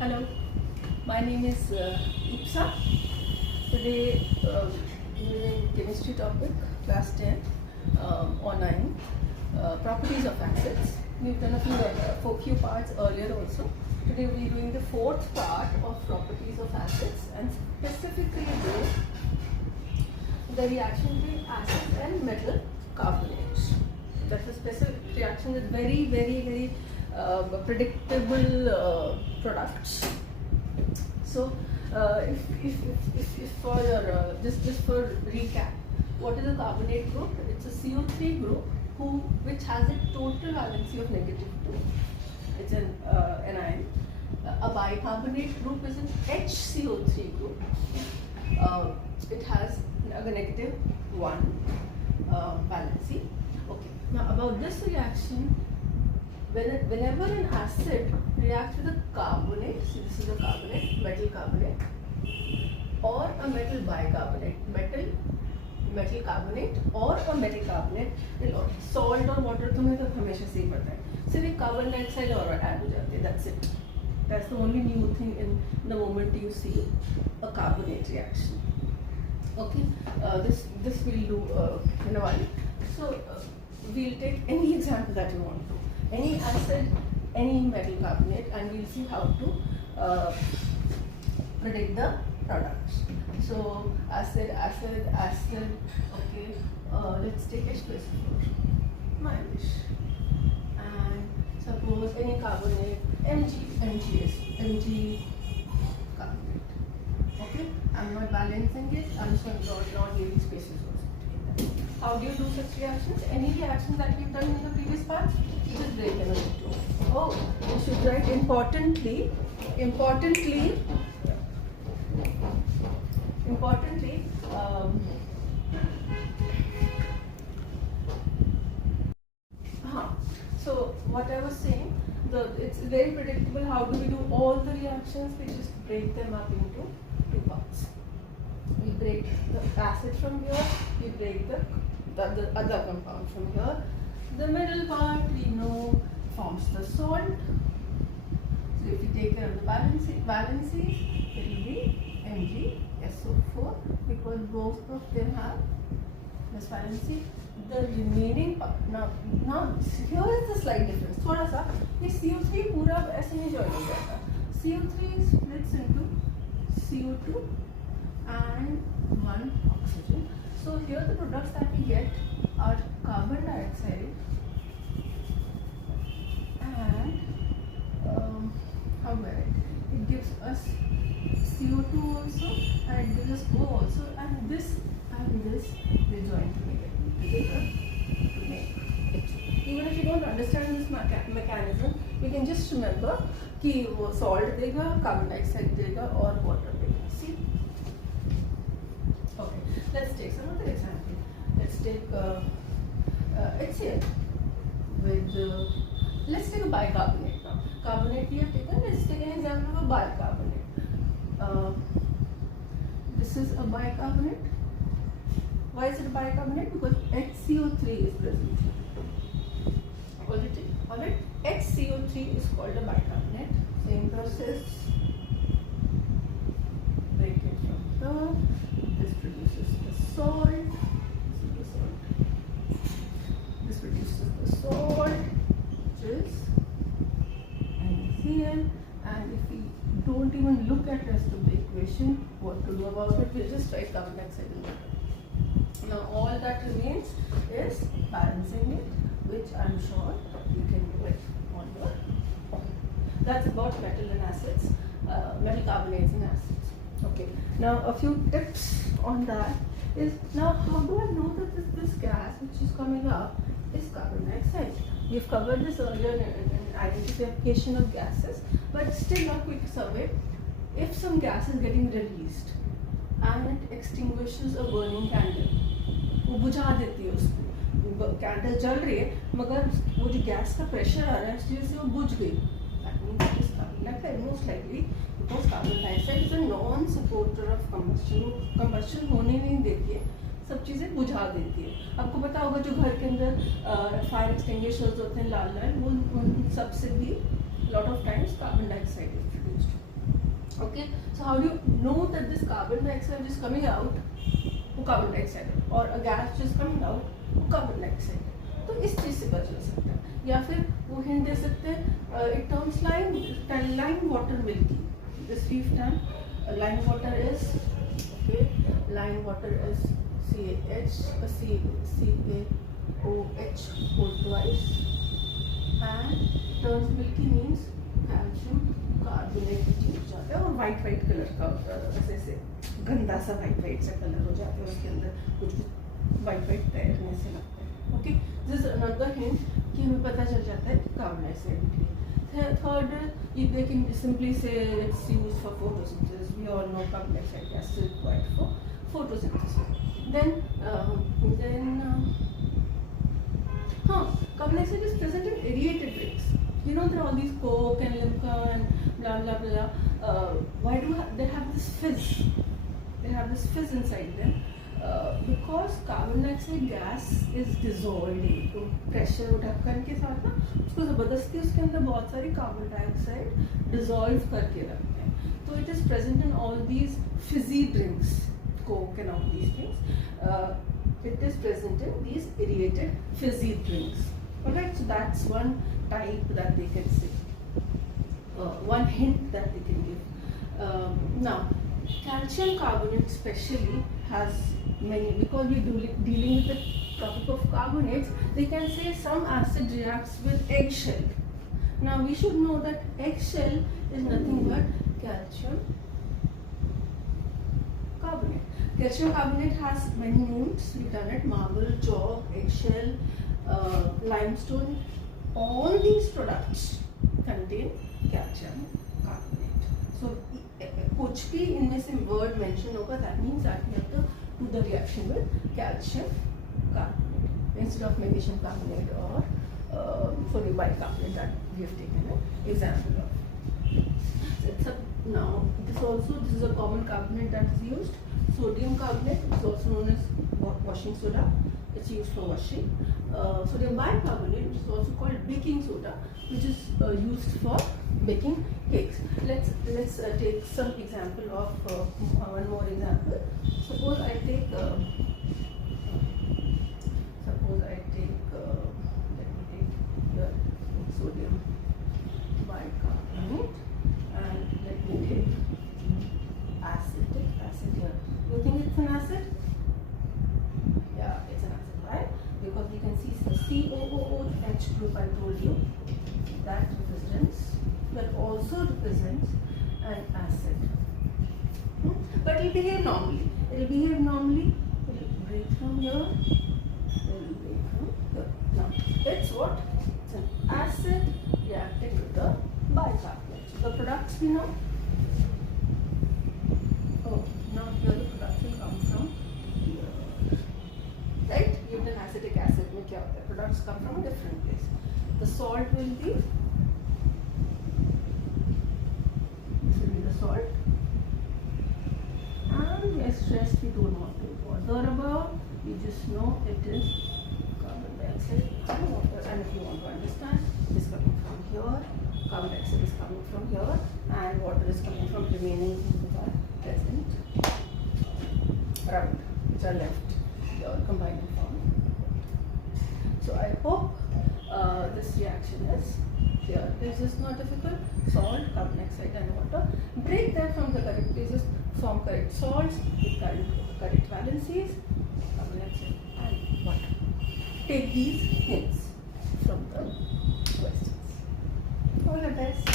Hello, my name is Eepsa. Today we're in chemistry topic, class 10 or 9, properties of acids. We've done a few parts earlier also. Today we're doing the fourth part of properties of acids and specifically the reaction between acids and metal carbonates. That's a specific reaction with very predictable products. So, if for your just for recap, what is a carbonate group? It's a CO3 group which has a total valency of -2. It's an anion. A bicarbonate group is an HCO3 group. It has a -1 valency. Okay. Now about this reaction. Whenever an acid reacts with a carbonate, see this is a carbonate, metal carbonate, or a metal bicarbonate, metal carbonate or a metal carbonate, salt or water तो हमें तो हमेशा से ही पता है, सिर्फ एक carbon dioxide और ऐड हो जाते हैं, that's it. That's the only new thing in the moment you see a carbonate reaction. Okay, this we'll do in a while. So we'll take any example that you want to. Any acid, any metal carbonate, and we'll see how to predict the products. So acid. Okay, let's take H+4, my wish. And suppose any carbonate, Mg carbonate. Okay, I'm not balancing it. I'm just going to draw leaving spaces also. How do you do such reactions? Any reactions that we've done in the previous parts? Just break them into two. Oh, you should write importantly. So what I was saying, it's very predictable. How do we do all the reactions? We just break them up into two parts. We break the acid from here. We break the other compound from here. The middle part we know forms the salt. So if you take care of the valencies, it will be MgSO4 because both of them have this valency. The remaining part now here is the slight difference. थोड़ा सा ये CO3 पूरा ऐसे नहीं join हो जाता. CO3 splits into CO2 and 1 oxygen. So here the products that we get are carbon dioxide and how do I write? It gives us CO2 also and it gives us O also, and this they join together to make it. Even if you don't understand this mechanism, you can just remember कि वो salt देगा, carbon dioxide देगा और water देगा. See? Okay, let's take some other example. Let's take HCl with let's take a bicarbonate now. Carbonate we have taken. Let's take an example of a bicarbonate. This is a bicarbonate. Why is it a bicarbonate? Because HCO3 is present. Alright. HCO3 is called a bicarbonate. Same process. Break it from here. This produces the salt. This produces the salt, which is NaCl. And if we don't even look at the rest of the equation, what to do about it? We'll just write carbon dioxide in water. Now all that remains is balancing it, which I'm sure you can do it on your own. That's about metal and acids, metal carbonates and acids. Okay. Now a few tips on that is, now how do I know that this gas which is coming up is carbon dioxide? We've covered this earlier in identification of gases, but still a quick survey. If some gas is getting released and it extinguishes a burning candle, वो बुझा देती है उसको, candle जल रही है मगर वो जो गैस का प्रेशर आ रहा है इसलिए से वो बुझ गई. That means it is carbon dioxide most likely, because carbon dioxide is a non-supporter of combustion. Combustion होने नहीं देती है, सब चीज़ें बुझा देती है. आपको पता होगा जो घर के अंदर फायर एक्सटिंग्विशर्स होते हैं लाल, वो उन सब से भी lot of times carbon dioxide is produced. Okay, so how do you know that this carbon dioxide is coming out? वो carbon dioxide है, और a gas which is coming out वो carbon dioxide है. तो इस चीज से पता चल सकता है. या फिर वो हिंट दे सकते हैं, it turns lime water milky. This reef tan, lime water is, okay, lime water is CaOH whole twice, and turns milky means calcium carbonate use जाता है, और वाइट कलर का ऐसे ऐसे गंदा सा वाइट सा कलर हो जाता है, उसके अंदर कुछ वाइट तैरने से लगता है. Okay, this is another hint कि हमें पता चल जाता है कार्बन डाइऑक्साइड निकली. Third, they can simply say it's used for photosynthesis. We all know carbon dioxide gas is required for photosynthesis. Then carbon dioxide is present in aerated drinks. You know, there are all these Coke and Limca and blah blah blah. Why do they have this fizz? They have this fizz inside them because carbon dioxide gas is dissolved. तो pressure ढक्कन के साथ ना उसको ज़बरदस्ती उसके अंदर बहुत सारी carbon dioxide dissolve करके रखते हैं. So it is present in all these fizzy drinks, Coke and all these things. It is present in these aerated fizzy drinks. Alright, so that's one type that they can say, one hint that they can give. Now, calcium carbonate especially has many, because we're dealing with the topic of carbonates. They can say some acid reacts with eggshell. Now we should know that eggshell is nothing but calcium carbonate. Calcium carbonate has many names. Eternate, marble, chalk, eggshell, limestone. All these products contain calcium carbonate. So कुछ भी इनमें से word mention होगा, that means that we have to do the reaction with calcium carbonate instead of magnesium carbonate or sodium bicarbonate that we have taken an example of. Now this is a common carbonate that is used. Sodium carbonate is also known as washing soda. It's used for washing. Sodium bicarbonate, which is also called baking soda, which is used for baking cakes. Let's take some example of one more example. Suppose I take let me take the sodium bicarbonate and let me take acid here. You think it's an acid? Yeah, it's an acid, right? Because we can see the COOH group I told you, that also represents an acid. But it will behave normally. It will break from here. It will break from here. Now, it's what? It's an acid reacting with the bicarbonate. So the products we know. Oh, now here the products will come from here. Right? Given an acetic acid, products come from a different place. The salt will be, this will be the salt. And rest we don't want to bother about. We just know it is carbon dioxide and water. And if you want to understand, it is coming from here, carbon dioxide is coming from here, and water is coming from remaining things that are present around, which are left here combined in form. So I hope this reaction is clear. This is not difficult. Salt, carbon dioxide and water. Break them from the correct places, form correct salts with correct valencies, carbon dioxide and water. Take these hints from the questions. All the best.